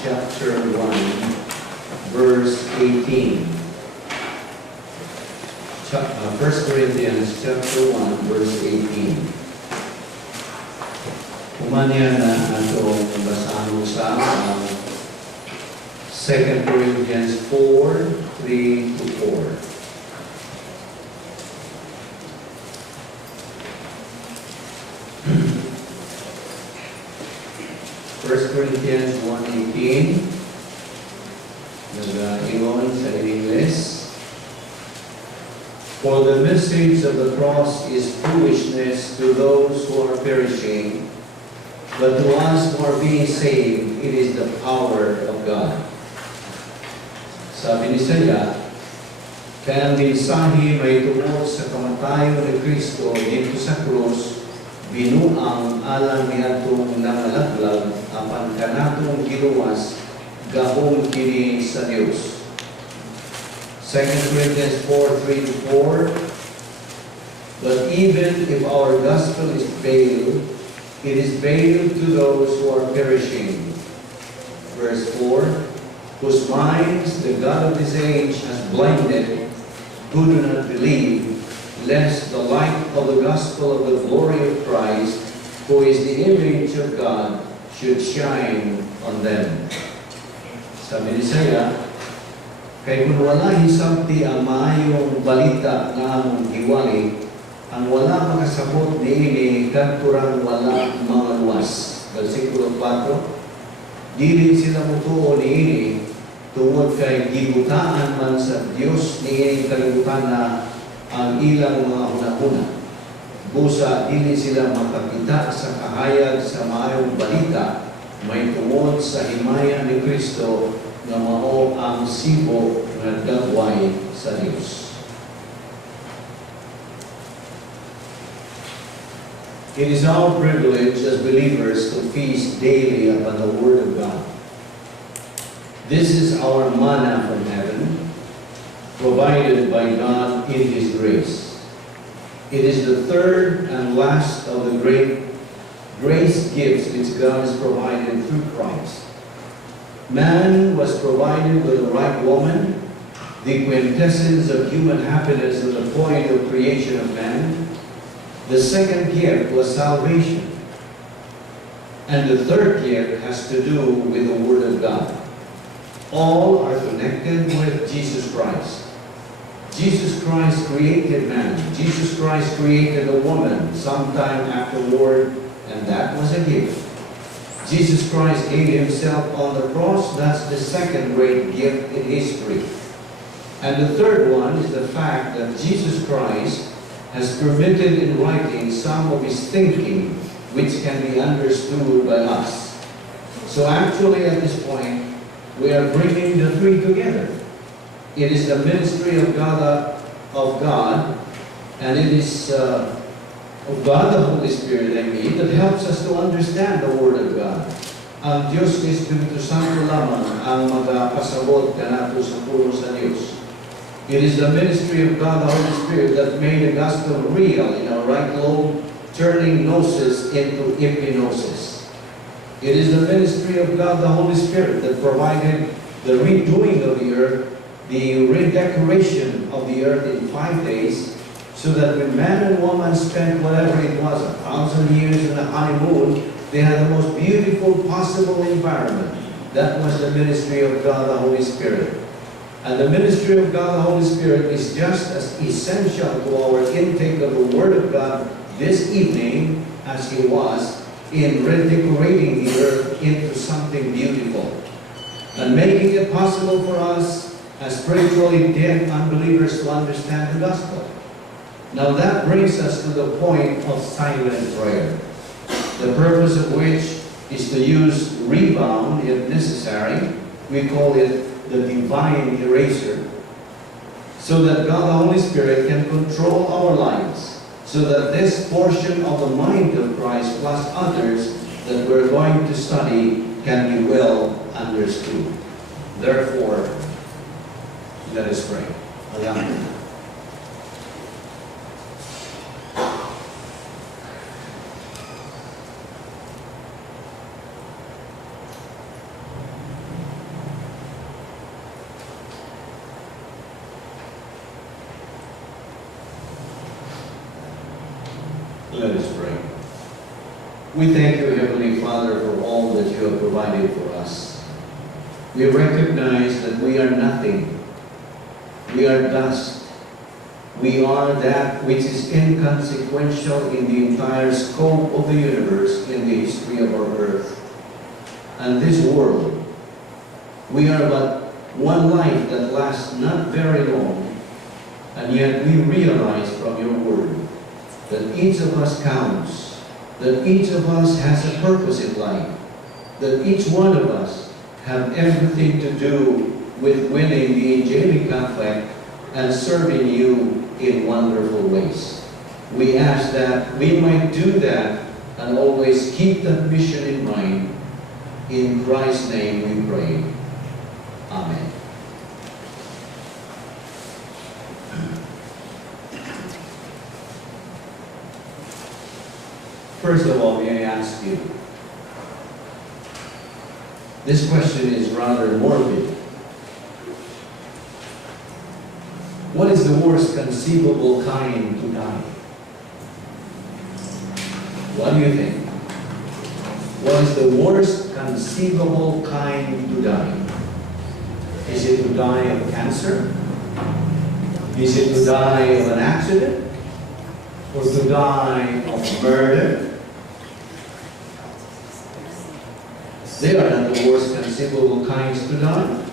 chapter 1, verse 18. 1 Corinthians chapter 1, verse 18. Kumanya na atong basahan sa 2 Corinthians 4, 3 to 4. First Corinthians 1:18. Nag-iwan sa English. For the message of the cross is foolishness to those who are perishing, but to us who are being saved, it is the power of God. Sabi ni Saya, kaya ang mensahe may tungkol sa kamatayon ni Kristo dito sa krus, binuang alang niadtong nangalaglag apan kanatong giluwas gahong kini sa Dios. 2 Corinthians 4, 3 to 4. But even if our gospel is veiled, it is veiled to those who are perishing. Verse 4. Whose minds the God of this age has blinded, who do not believe, lest the light of the gospel of the glory of Christ, who is the image of God, should shine on them. Sabi ni Saya, kay kung wala hisabti ang maayong balita nga among giwali, ang wala makasabot niini kadturang wala mga luwas. Versikulo 4, dili sila mutuo niini tungod kay gibutaan man sa Dios niini kalibutan na ang ilang mga hunahuna. Busa, dili sila makakita sa kahayag sa maayong balita, may tungod sa himaya ni Kristo na mao ang sibo na dagway sa Diyos. It is our privilege as believers to feast daily upon the Word of God. This is our manna from heaven, provided by God in His grace. It is the third and last of the great grace gifts which God has provided through Christ. Man was provided with the right woman, the quintessence of human happiness at the point of creation of man. The second gift was salvation. And the third gift has to do with the Word of God. All are connected with Jesus Christ. Jesus Christ created man. Jesus Christ created a woman sometime afterward, and that was a gift. Jesus Christ gave Himself on the cross. That's the second great gift in history. And the third one is the fact that Jesus Christ has permitted in writing some of His thinking which can be understood by us. So actually at this point, we are bringing the three together. It is the ministry of God, and it is of God the Holy Spirit, that helps us to understand the Word of God. Ang Diyos Espiritu Santo lamang ang magpasabot kanato sa puno sa Diyos. It is the ministry of God the Holy Spirit that made the gospel real in our right lobe, turning gnosis into epignosis. It is the ministry of God the Holy Spirit that provided the redoing of the earth, the redecoration of the earth in 5 days, so that when man and woman spent whatever it was, 1,000 years in a honeymoon, they had the most beautiful possible environment. That was the ministry of God the Holy Spirit. And the ministry of God the Holy Spirit is just as essential to our intake of the Word of God this evening as it was in redecorating the earth into something beautiful and making it possible for us as spiritually dead unbelievers to understand the gospel. Now that brings us to the point of silent prayer, the purpose of which is to use rebound if necessary. We call it the divine eraser, so that God the Holy Spirit can control our lives, so that this portion of the mind of Christ plus others that we're going to study can be well understood. Therefore, let us pray. Amen. Let us pray. We thank you, Heavenly Father, for all that you have provided for us. We recognize that we are nothing. We are dust. We are that which is inconsequential in the entire scope of the universe, in the history of our earth. And this world, we are but one life that lasts not very long, and yet we realize from your word that each of us counts, that each of us has a purpose in life, that each one of us have everything to do with winning the angelic conflict and serving you in wonderful ways. We ask that we might do that and always keep that mission in mind. In Christ's name we pray. Amen. First of all, may I ask you, this question is rather morbid. What is the worst conceivable kind to die? What do you think? What is the worst conceivable kind to die? Is it to die of cancer? Is it to die of an accident? Or to die of murder? They are not the worst conceivable kinds to die.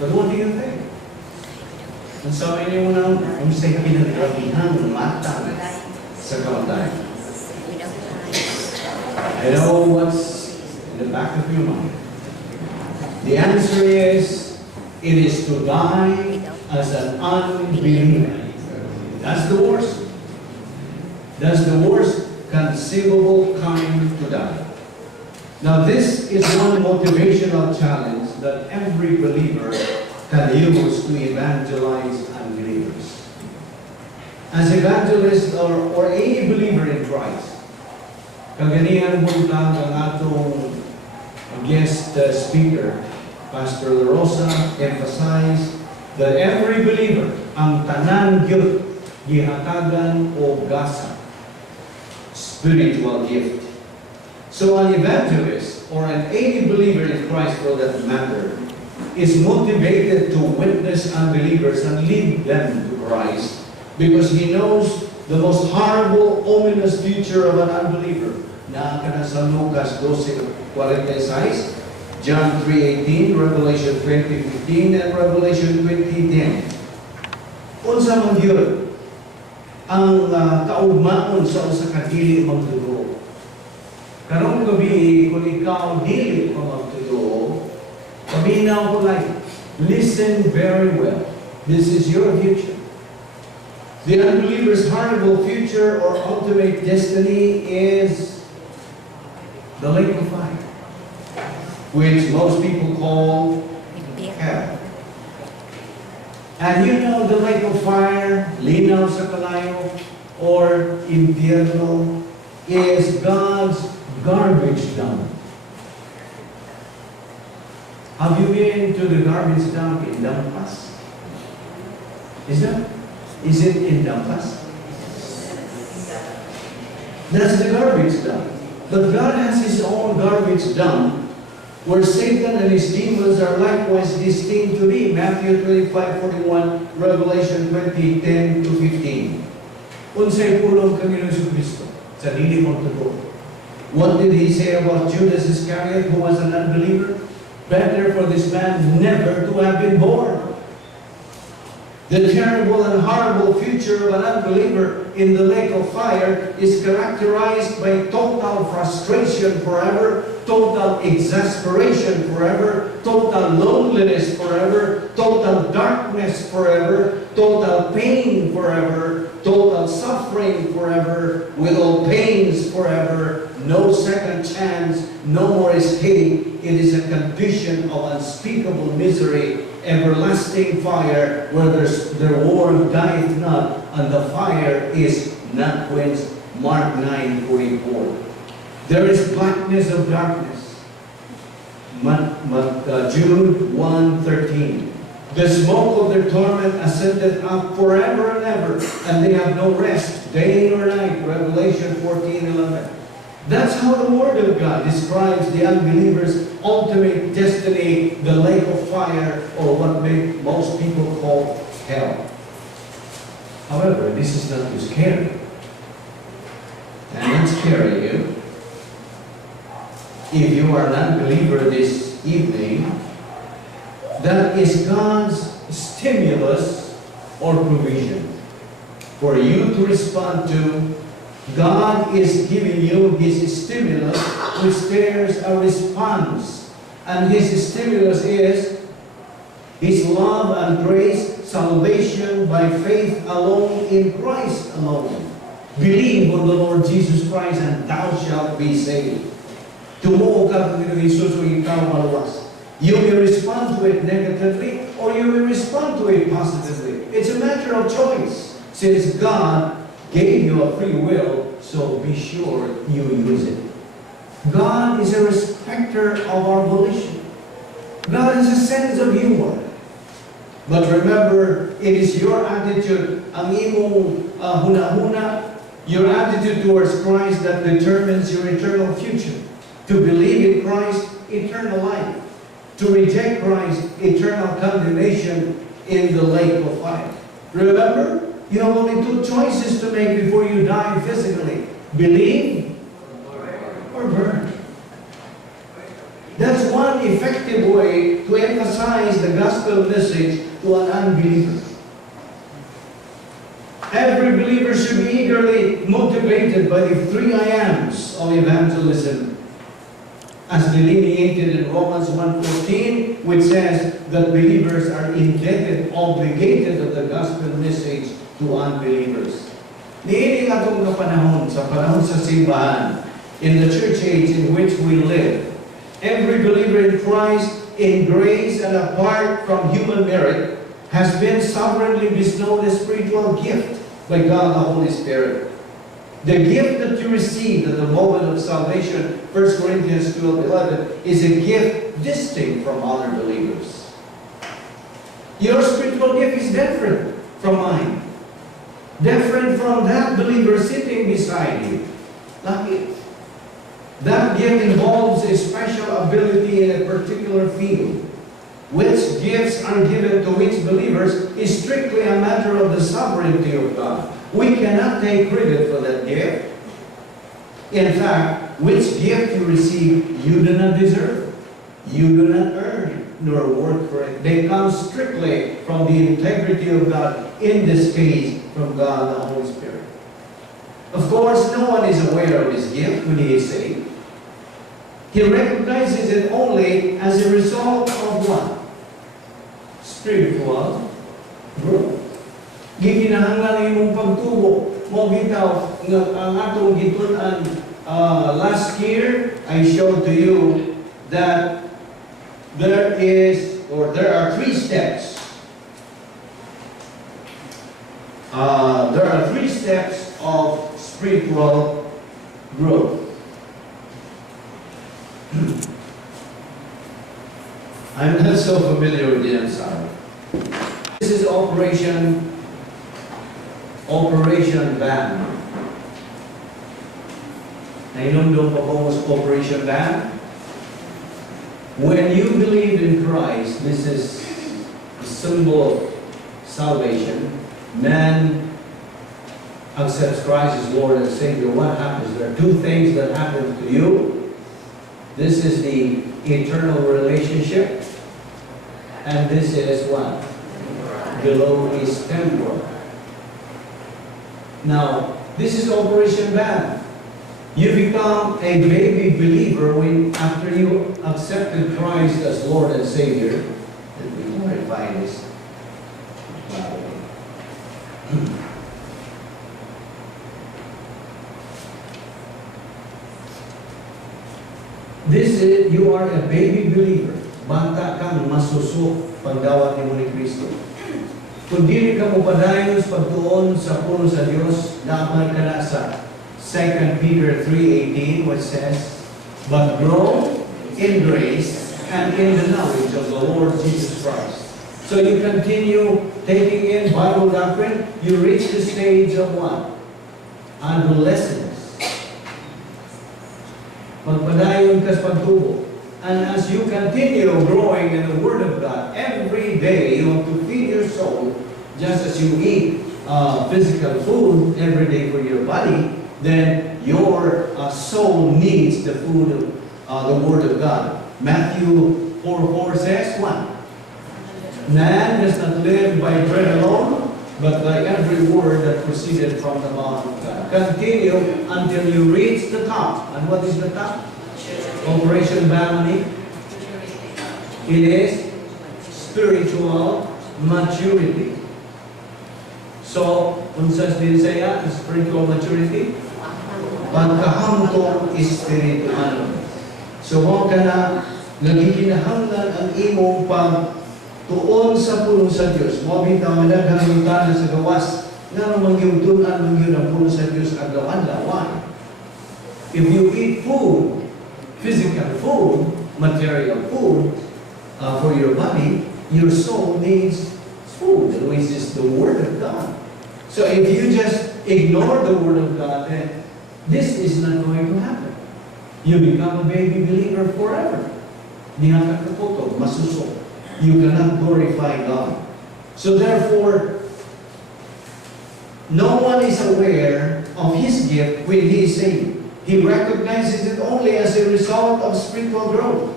But what do you think? Ang sabi niyo na, ang say pinagkrabihan ng mata sa kamatayan. I know what's in the back of your mind. The answer is, it is to die as an unbeliever. That's the worst. That's the worst conceivable kind to die. Now this is one motivational challenge that every believer can use to evangelize unbelievers. As evangelists or any believer in Christ, kaganihan buntag ang atong guest speaker, Pastor La Rosa, emphasized that every believer, ang tanan gyud gihatagan o gasa, spiritual gift. So an evangelist, or any believer in Christ for that matter, is motivated to witness unbelievers and lead them to Christ because he knows the most horrible, ominous future of an unbeliever. Nakakana sa Lucas 12:46, John 3:18, Revelation 20:15, and Revelation 20:10. Unsa man yun ang kaugmaon sa usa ka dili magtuo. Karong gabi, kung ikaw dili magtuo, paminaw ko like, listen very well. This is your future. The unbeliever's horrible future or ultimate destiny is the lake of fire, which most people call hell. And you know the lake of fire, linaw sa kalayo, or infierno, is God's garbage dump. Have you been to the garbage dump in Dampas? Is it in Dampas? That's the garbage dump. But God has His own garbage dump where Satan and his demons are likewise destined to be. Matthew 25:41, Revelation 20:10-15. Unsay pulong kang Ginoong Kristo sa dili mong tubo. What did He say about Judas Iscariot, who was an unbeliever? Better for this man never to have been born. The terrible and horrible future of an unbeliever in the lake of fire is characterized by total frustration forever, total exasperation forever, total loneliness forever, total darkness forever, total pain forever, total suffering forever, with all pains forever, no second chance, no more escape. It is a condition of unspeakable misery, everlasting fire, where their warmth dieth not, and the fire is not quenched. Mark 9:44. There is blackness of darkness. Jude 1:13. The smoke of their torment ascended up forever and ever, and they have no rest, day or night. Revelation 14:11. That's how the Word of God describes the unbeliever's ultimate destiny, the lake of fire, or what most people call hell. However, this is not to scare you. I'm not scaring you. If you are an unbeliever this evening, that is God's stimulus or provision for you to respond to. God is giving you His stimulus, which bears a response. And His stimulus is His love and grace, salvation by faith alone in Christ alone. Believe on the Lord Jesus Christ and thou shalt be saved. Tumuo ka kung Jesus o ikaw maluwas. You may respond to it negatively or you may respond to it positively. It's a matter of choice. Since God gave you a free will, so be sure you use it. God is a respecter of our volition. God has a sense of humor. But remember, it is your attitude, ang imong huna-huna, your attitude towards Christ that determines your eternal future. To believe in Christ, eternal life. To reject Christ, eternal condemnation in the lake of fire. Remember, you have only two choices to make before you die physically. Believe or burn. That's one effective way to emphasize the gospel message to an unbeliever. Every believer should be eagerly motivated by the three I ams of evangelism, as delineated in Romans 1:14, which says that believers are indebted, obligated of the gospel message to unbelievers. Niining atong panahon sa simbahan, in the church age in which we live, every believer in Christ, in grace and apart from human merit, has been sovereignly bestowed a spiritual gift by God the Holy Spirit. The gift that you received at the moment of salvation, 1 Corinthians 12:11, is a gift distinct from other believers. Your spiritual gift is different from mine. Different from that believer sitting beside you. Lucky. That gift involves a special ability in a particular field. Which gifts are given to which believers is strictly a matter of the sovereignty of God. We cannot take credit for that gift. In fact, which gift you receive, you do not deserve. You do not earn nor work for it. They come strictly from the integrity of God, in this case, from God the Holy Spirit. Of course, no one is aware of his gift when he is saved. He recognizes it only as a result of what? Spiritual growth. Giginahanglan imong pagtubo. Mo bitaw ang atong gitun-an last year, I showed to you that there are three steps. There are three steps of spiritual growth. I'm not so familiar with the answer. This is Operation Ban. Nainundong pa po was Operation Ban. When you believe in Christ, this is a symbol of salvation. Man accepts Christ as Lord and Savior. What happens? There are two things that happen to you. This is the eternal relationship, and this is what? Below is temporal. Now, this is Operation Ban. You become a baby believer after you accepted Christ as Lord and Savior. Let me clarify this. You are a baby believer. Bata kang masusok pagdawat ni Kristo. Kung dili ka mo padayon sa pagtuon sa puno sa Dios, dapat ka na sa 2 Peter 3:18, which says, "But grow in grace and in the knowledge of the Lord Jesus Christ." So you continue taking in Bible doctrine, you reach the stage of what? Adolescence. Magpadayon ka sa pagtubo. And as you continue growing in the Word of God, every day you have to feed your soul, just as you eat physical food every day for your body, then your soul needs the food of the Word of God. Matthew 4:4 says, what? Man does not live by bread alone, but by every word that proceeded from the mouth of God. Continue until you reach the top. And what is the top? Operation Bamani. It is spiritual maturity. So, unsas din saya spiritual maturity? Pagkahamtong espiritual. So, mo ka na nagiginahanglan ang imong pagtuon sa puno sa Diyos. Mo bitaw na daghang sa gawas nga mangyutunan mangyud ang puno sa Diyos adlaw-adlaw. Why? If you eat food, physical food, material food for your body, your soul needs food, which is the Word of God. So if you just ignore the Word of God, then this is not going to happen. You become a baby believer forever. Masusok. You cannot glorify God. So therefore, no one is aware of his gift when he is saved. He recognizes it only as a result of spiritual growth.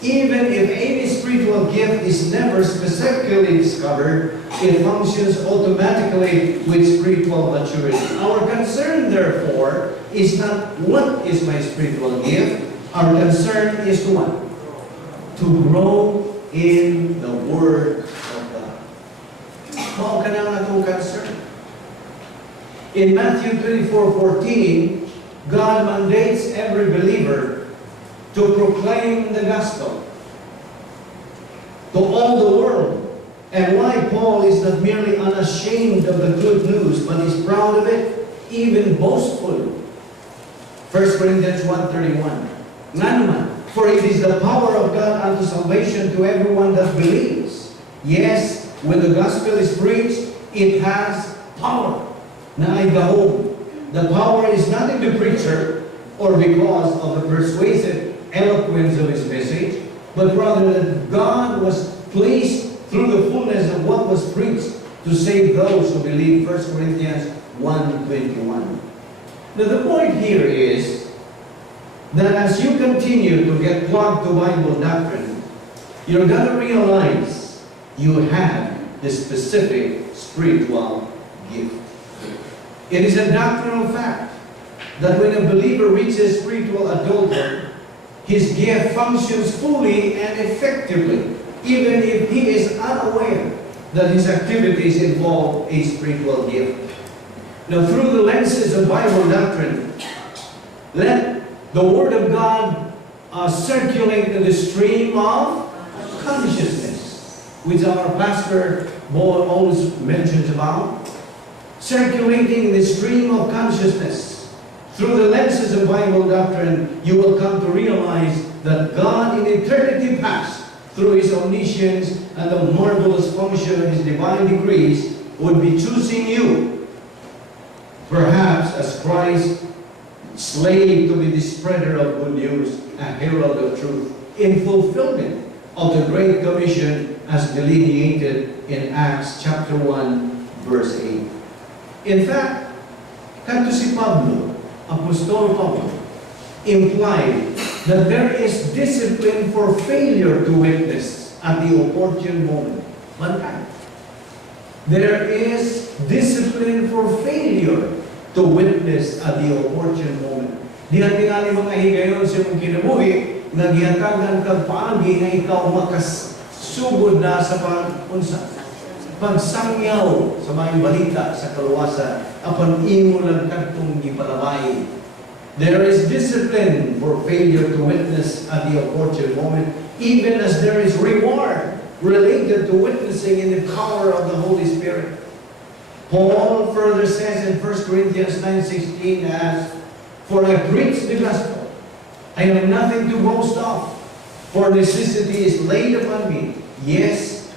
Even if any spiritual gift is never specifically discovered, it functions automatically with spiritual maturity. Our concern, therefore, is not what is my spiritual gift. Our concern is to what? To grow in the Word of God. Mao ka na atong concern. In Matthew 24:14, God mandates every believer to proclaim the gospel to all the world. And why Paul is not merely unashamed of the good news, but is proud of it, even boastful. 1 Corinthians 1:31. Nga naman, for it is the power of God unto salvation to everyone that believes. Yes, when the gospel is preached, it has power. Na ay gahom. The power is not in the preacher or because of the persuasive eloquence of his message, but rather that God was pleased through the fullness of what was preached to save those who believe. 1 Corinthians 1:21. Now the point here is that as you continue to get plugged to Bible doctrine, you're going to realize you have the specific spiritual gift. It is a doctrinal fact that when a believer reaches spiritual adulthood, his gift functions fully and effectively, even if he is unaware that his activities involve a spiritual gift. Now, through the lenses of Bible doctrine, let the Word of God circulate in the stream of consciousness, which our pastor always mentions about. Circulating in the stream of consciousness. Through the lenses of Bible doctrine, you will come to realize that God in eternity past, through His omniscience and the marvelous function of His divine decrees, would be choosing you, perhaps as Christ's slave to be the spreader of good news, a herald of truth, in fulfillment of the Great Commission as delineated in Acts chapter 1, verse 8. In fact, kanto si Pablo, Apostol Pablo, implied that there is discipline for failure to witness at the opportune moment. Mankind. There is discipline for failure to witness at the opportune moment. Diyan tingali mga higayon sa mong kinabuhi, nagyatagan kag paagi na ikaw makasugod na sa pagsangyaw sa mga balita sa kaluwasan, apan imo lang kadtong gipalabay. There is discipline for failure to witness at the opportune moment, even as there is reward related to witnessing in the power of the Holy Spirit. Paul further says in 1 Corinthians 9:16 as, "For I preach the gospel, I have nothing to boast of, for necessity is laid upon me. Yes,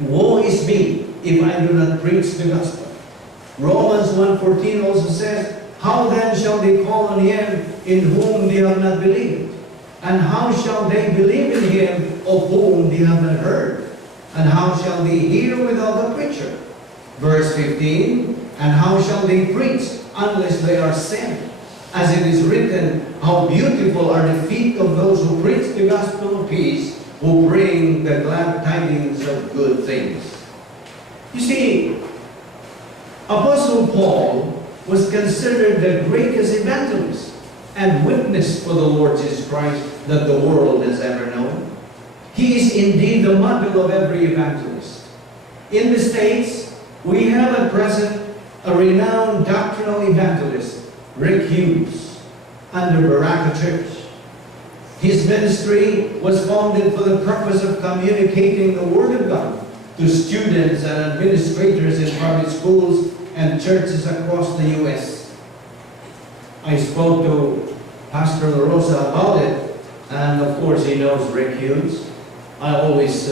Woe is me if I do not preach the gospel. Romans 1:14 also says, how then shall they call on him in whom they have not believed? And how shall they believe in him of whom they have not heard? And how shall they hear without a preacher? Verse 15, and how shall they preach unless they are sent? As it is written, how beautiful are the feet of those who preach the gospel of peace, who bring the glad tidings of good things. You see, Apostle Paul was considered the greatest evangelist and witness for the Lord Jesus Christ that the world has ever known. He is indeed the model of every evangelist. In the States, we have at present a renowned doctrinal evangelist, Rick Hughes, under Baraka Church. His ministry was founded for the purpose of communicating the Word of God to students and administrators in private schools and churches across the U.S. I spoke to Pastor La Rosa about it, and of course he knows Rick Hughes. I always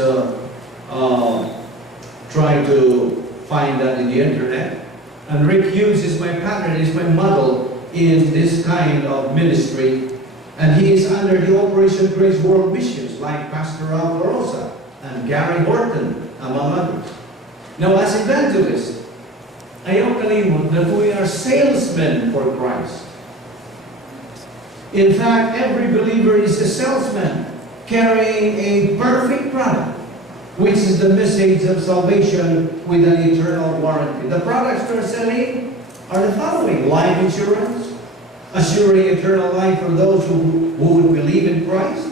try to find that in the internet. And Rick Hughes is my pattern, is my model in this kind of ministry. And he is under the Operation Grace World Missions, like Pastor Ralph La Rosa and Gary Horton, among others. Now, as evangelists, ayaw kalimot that we are salesmen for Christ. In fact, every believer is a salesman carrying a perfect product, which is the message of salvation with an eternal warranty. The products we're selling are the following: life insurance, assuring eternal life for those who would believe in Christ,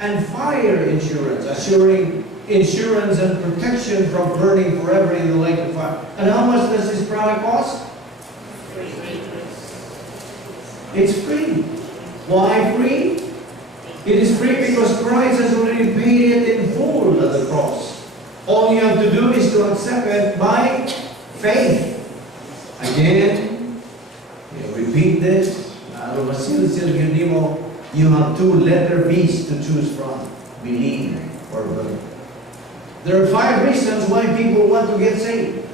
and fire insurance, assuring insurance and protection from burning forever in the lake of fire. And how much does this product cost? It's free. Why free? It is free because Christ has already paid it in full at the cross. All you have to do is to accept it by faith. Again, repeat this. You have two letter B's to choose from: believe or believe. There are 5 reasons why people want to get saved.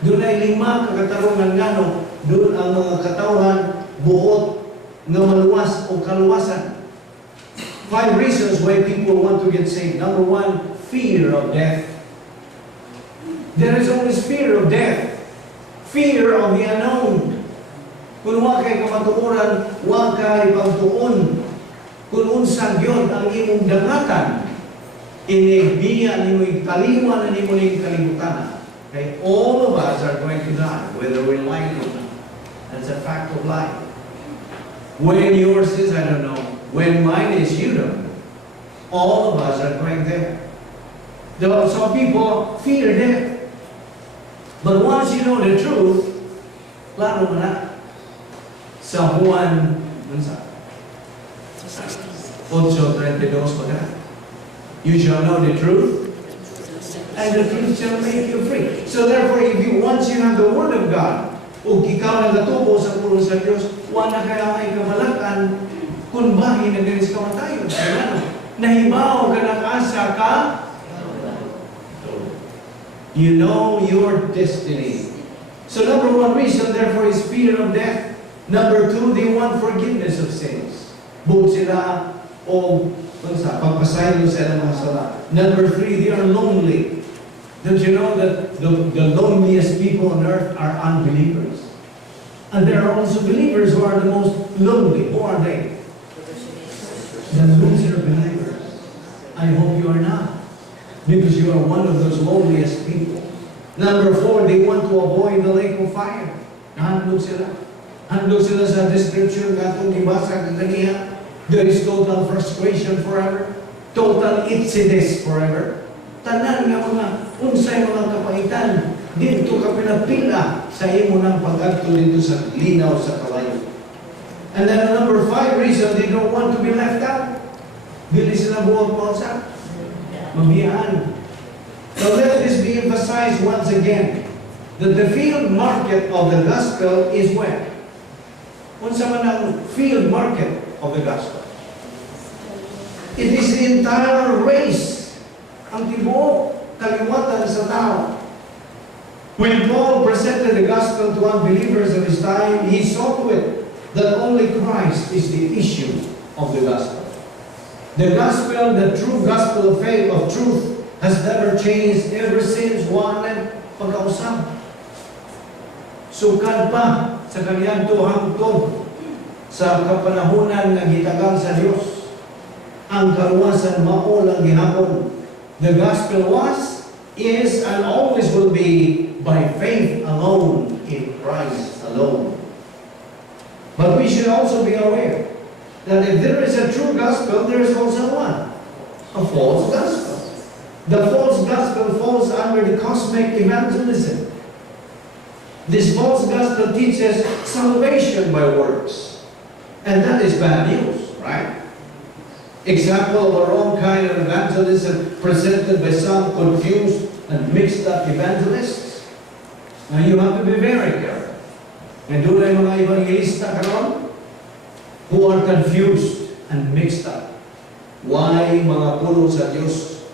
Doon ay 5 kakatarungan ngano, doon ang mga katawhan buot nga maluwas o kaluwasan. 5 reasons why people want to get saved. Number 1, fear of death. There is always fear of death. Fear of the unknown. Kung wa kay kamatuoran, wa kay pagtuon. Kung unsang yun ang imong dangatan, inigbiya ni mo'y kaliwan na ni mo'y kalibutan. Okay? All of us are going to die, whether we like it or not. That's a fact of life. When yours is, I don't know. When mine is, you don't know. All of us are going there. Though some people fear death. But once you know the truth, lalo mo na. Sa Juan 8:32 pagkat. You shall know the truth, and the truth shall make you free. So therefore, once you have the Word of God, ug ikaw nagatubo sa puro sa Dios, wala kaya ay kamalatan kung bahin na dinis kamatayon. Nahibaw ka ng asa ka. You know your destiny. So number 1 reason, therefore, is fear of death. Number 2, they want forgiveness of sins. Buot sila o pagpasaylo sa mga sala. Number 3, they are lonely. Don't you know that the loneliest people on earth are unbelievers? And there are also believers who are the most lonely. Who are they? The loser believers. I hope you are not, because you are one of those loneliest people. Number 4, they want to avoid the lake of fire. Handog sila. Handog sila sa description katong gibasa kaniya. There is total frustration forever. Total exodus forever. Tanan nga mga unsay mga kapaitan. Dito ka pinapila sa imo ng pag-adto dito sa linaw sa kalayo. And then number 5 reason, they don't want to be left out. Dili sila buot mo sa mabiyaan. Now let this be emphasized once again, that the field market of the gospel is where? Unsa man ang field market of the gospel? It is the entire race. Ang tibuok. kaliwatan sa tao. When Paul presented the gospel to unbelievers of his time, he saw to it that only Christ is the issue of the gospel. The gospel, the true gospel of faith, of truth, has never changed ever since one pagkausap. Sukad pa sa kaniyang tuhang-tod sa kapanahunan na gitagang sa Diyos. Ang kaluwasan mao lang gihapon. The gospel was, is, and always will be by faith alone in Christ alone. But we should also be aware that if there is a true gospel, there is also one, a false gospel. The false gospel falls under the cosmic evangelism. This false gospel teaches salvation by works. And that is bad news, right? Example of our own kind of evangelism presented by some confused and mixed up evangelists. Now you have to be very careful. And doon ay mga evangelista karon who are confused and mixed up. Why mga puno sa Diyos?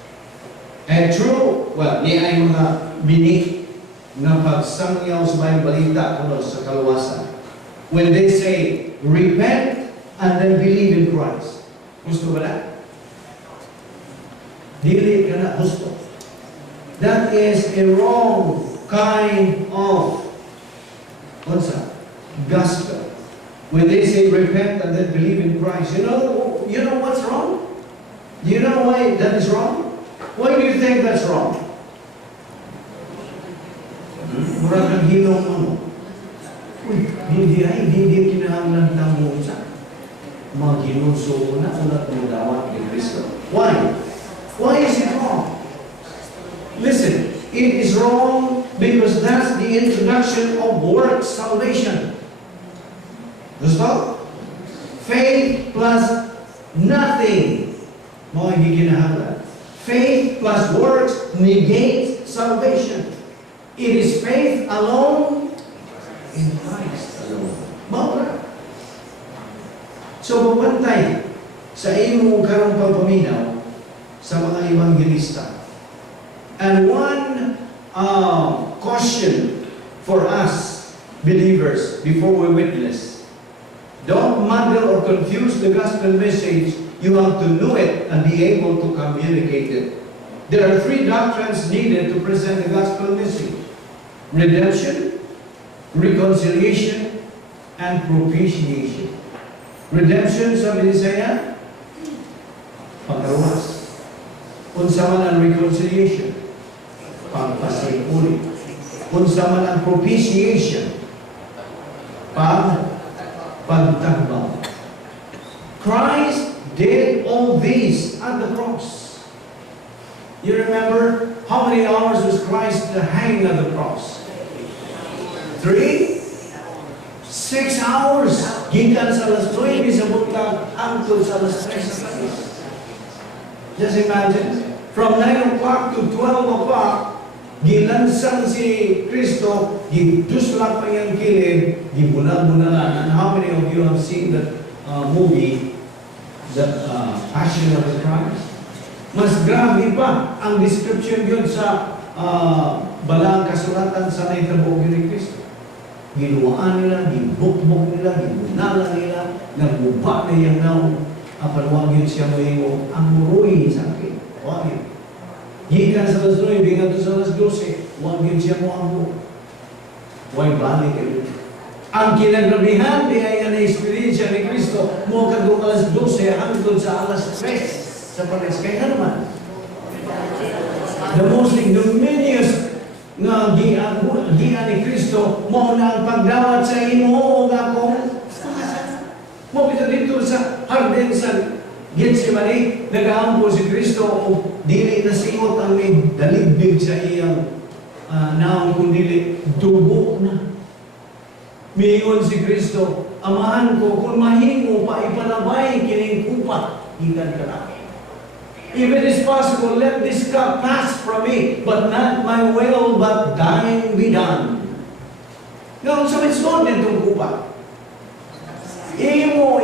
And true, well, di ay mga mini na pagsangyaw sa may balita kuno sa kaluwasan. When they say, repent and then believe in Christ. Gusto ba na? Dili ka na gusto. That is a wrong kind of what's that? Gospel. When they say repent and then believe in Christ, you know what's wrong? You know why that is wrong? Why do you think that's wrong? Murag kang hilong mo. Uy, hindi kinahanglan ng mo isa. Mga ginunso mo na ulat mo dawat ni Kristo. Why? Why is it wrong? Listen, it is wrong because that's the introduction of works salvation. Gusto? Faith plus nothing. Mga giginahanglan. Faith plus works negates salvation. It is faith alone in Christ alone. Mawala. So, mapantay sa iyong karong pagpaminaw sa mga evangelista. And one caution for us believers before we witness. Don't muddle or confuse the gospel message. You have to know it and be able to communicate it. There are three doctrines needed to present the gospel message. Redemption, reconciliation, and propitiation. Redemption, sabi ni Isaiah, pagkaluwas. Unsa man ang reconciliation, pagpasipuli. Unsa man ang propitiation, pagtagbang. Christ did all these at the cross. You remember how many hours was Christ hanging on the cross? 3? 6 hours. Gikan sa alas 9 sa buntag hangtod sa alas 3 sa gabi. Just imagine, from 9 o'clock to 12 o'clock, gilansang si Kristo, giduslak pa yung kilid, gibunan-bunalan. And how many of you have seen that movie, The Passion of the Christ? Mas grabe pa ang description yun sa balang kasulatan sa naitabo ni Kristo. Ginuwaan nila, gibukbok nila, gibunalan nila, nagbuba na yung naong apalwagin siya mo yung ang muruin sa akin. Wagin. Gikan sa alas 9, bingan to sa alas 12, wagin siya mo ang buo. Why balik kayo? Ang kinagrabihan di ay ang experience ni Kristo mo kadung alas 12 hangtod sa alas 3 sa pares. Kaya naman, the most ignominious na gian ni Kristo mo na ang pagdawat sa imo o akong mo pito dito sa hardin sa Gethsemane, nagaampo si Kristo o dili na siot ang may daligbig sa iyang naong kundili, dugo na. Miingon si Kristo, amahan ko, kung mahimo pa ipanabay kining kupa, ikan ka na. If it is possible, let this cup pass from me, but not my will, but thine be done. Ngayon, sa mismon nitong kupa. Imo,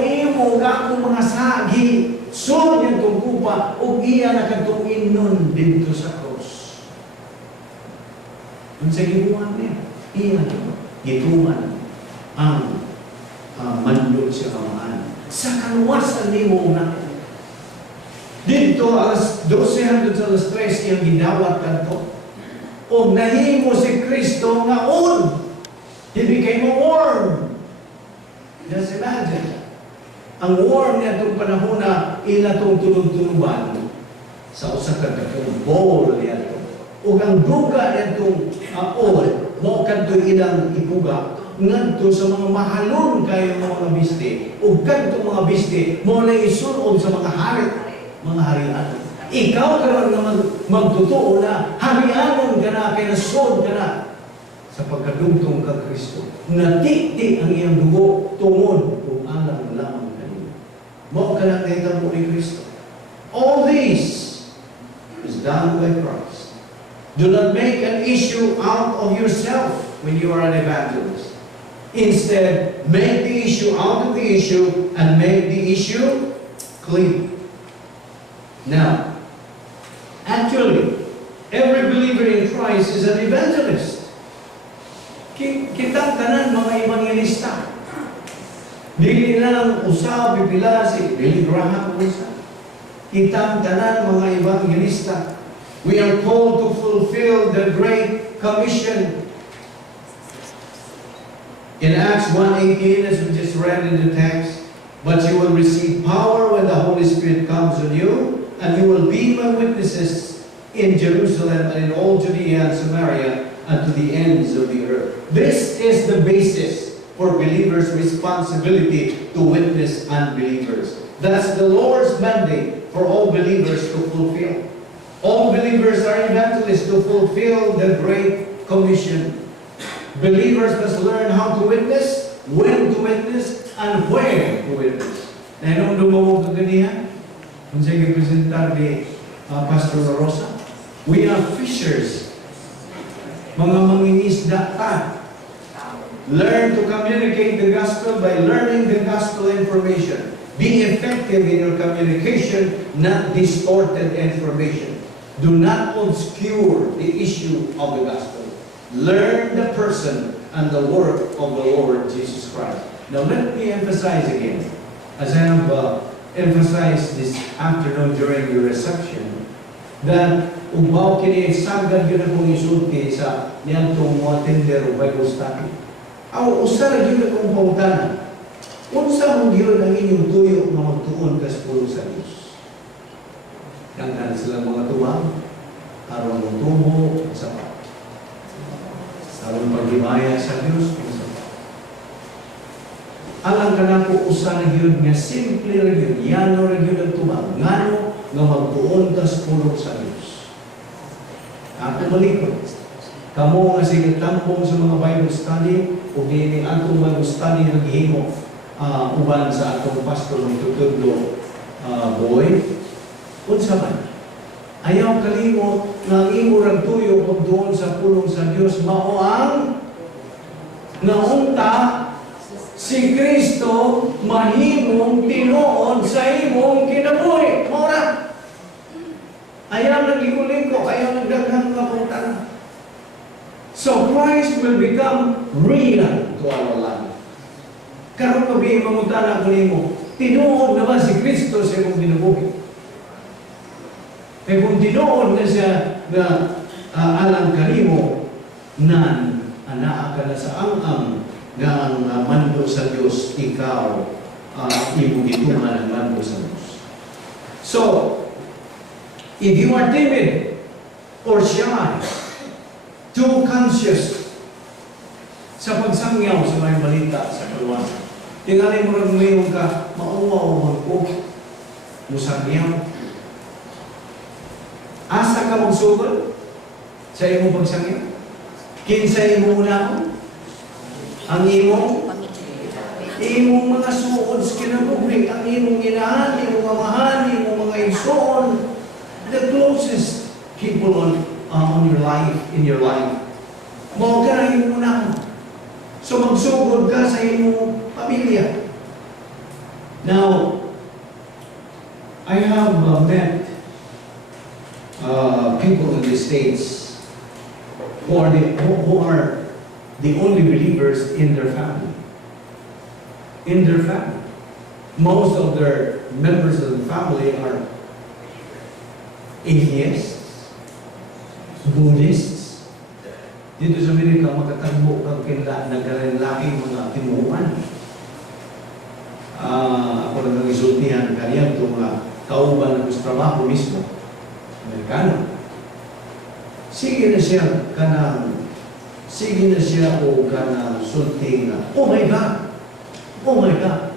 kakong mga sagi, sunod nitong kupa, o iya na katong inon dito sa krus. sa gibuhan niya. Iyan, gituman ang mandog siya kamaan. Sa kaluwasan ni mo na. Dito, alas 12 hanggang sa alas 3, iyang gidawat kanto. O nahimo si Kristo nga on. He became a worm. Just imagine. Ang worm niya itong panahon na ila itong tulog-tuluban sa usa ka katong bowl niya ito. O ang duga niya itong oil, mo kanto ilang ipuga, ngadto sa mga mahalon kayo mga biste, o kanto mga biste, mo na isunog sa mga mga harian. Ikaw karon nga magtotoo na harianon ka na, kaya nasod ka na sa pagkadugtong kag Kristo. Natiktik ang iyang dugo tungod kung alam lamang kanina. Mao ka na kahitabo ni Kristo. All this is done by Christ. Do not make an issue out of yourself when you are an evangelist. Instead, make the issue out of the issue and make the issue clean. Now, actually, every believer in Christ is an evangelist. Kitang tanan mga evangelista. Dili na lang usab pipila si Billy Graham usa. Kitang tanan mga evangelista. We are called to fulfill the Great Commission. In Acts 1:18, as we just read in the text, but you will receive power when the Holy Spirit comes on you, and you will be my witnesses in Jerusalem and in all Judea and Samaria and to the ends of the earth. This is the basis for believers' responsibility to witness unbelievers. That's the Lord's mandate for all believers to fulfill. All believers are evangelists to fulfill the Great Commission. Believers must learn how to witness, when to witness, and where to witness. Na nung lumawag ka ganihan, kung sa'yo presentar ni Pastor Rosa, we are fishers. Mga mangingisda ka. Learn to communicate the gospel by learning the gospel information. Be effective in your communication, not distorted information. Do not obscure the issue of the gospel. Learn the person and the work of the Lord Jesus Christ. Now let me emphasize again, as I have emphasized this afternoon during the reception, that ubaw kini sagad yun akong isulti sa niyantong mga tender o Bible study. Aw, usara yun akong pautana. Unsa mong yun ang inyong tuyo na magtuon kas pulo sa Diyos. Kangkan silang mga tuwang, aron mong tubo, sa aron paglimaya sa Diyos, alang ka na po usa na yun nga simple rin yun, yano rin yun ang tubang, ngano nga magtuon kas pulo sa Diyos. Ako malikot. Kamu nga sige tampong sa mga Bible study, o dini atong Bible study naghimo uban sa atong pastor ng tutudlo boy, unsa man. Ayaw kalimot nga ang imo rag tuyo pag doon sa pulong sa Dios mao ang naunta si Kristo mahimong tinuod sa imong kinabuhi. Mora. Ayaw nagiguling ko, ayaw nagdaghang kapuntan. So Christ will become real to our life. Karon kabi mamutana ko nimo, tinuod na ba si Kristo sa imong kinabuhi? Kaya kung tinuod na siya na alang kanimo, nan anaa ka na sa ang nga ang mando sa Diyos, ikaw imong gituman ang mando sa Diyos. So, if you are timid or shy, too conscious sa pagsangyaw sa mga balita sa kaluwasan, tingali mo rin ngayon ka, mauwa-uwa ko, musangyaw. Asa ka magsugod sa imong pagsangyaw? Kinsa imong unahon? Ang imong mga suod sa kinabuhi, ang imong inahan, imong amahan, imong mga igsoon, the closest people on your life, in your life. Mao ka na imong unahon. So magsugod ka sa imong pamilya. Now, I have met people in the States who are the only believers in their family. In their family. Most of their members of the family are atheists, Buddhists. Dito sa Amerika, makatagbo kang nagkalalaki mga tinuan. Ako lang nag-isultihan kanya itong kauban ng trabaho mismo, Amerikano. Sige na siya o kanang sulting na, oh my God! Oh my God!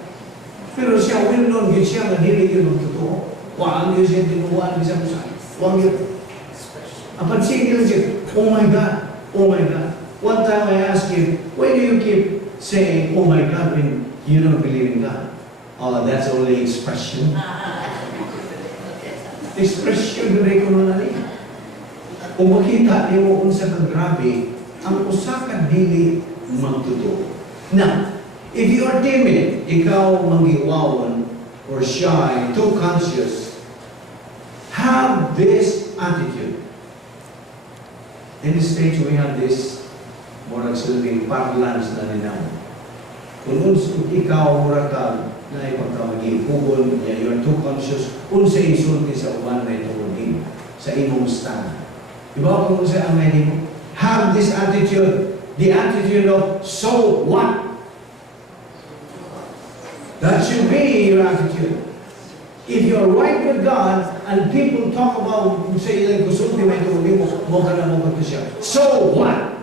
Pero siya, well-known yun siya na dili yun ang totoo. Wang yun siya tinuwaan, bisa mo sa wang yun. Apan sige lang siya, oh my God! Oh my God! One time I asked him, why do you keep saying, oh my God, when you don't believe in God? Oh, that's only expression. Expression, rin ko na niya. Kung makita niyo kung sa grabe, ang usakan dili magtotoo. Now, if you are timid, ikaw manggiwawan or shy, too conscious, have this attitude. In this stage, we have this more actually parlance na ninaw. Kung ikaw mura ka na ipagkamaging pugol, you are too conscious, unsa insulti sa uban na itungin sa imong stand. Diba kung sa ang mo? Have this attitude, the attitude of, so what? That should be your attitude. If you're right with God, and people talk about, say, like, gusto mo may tulong mo ka na mo siya. So what?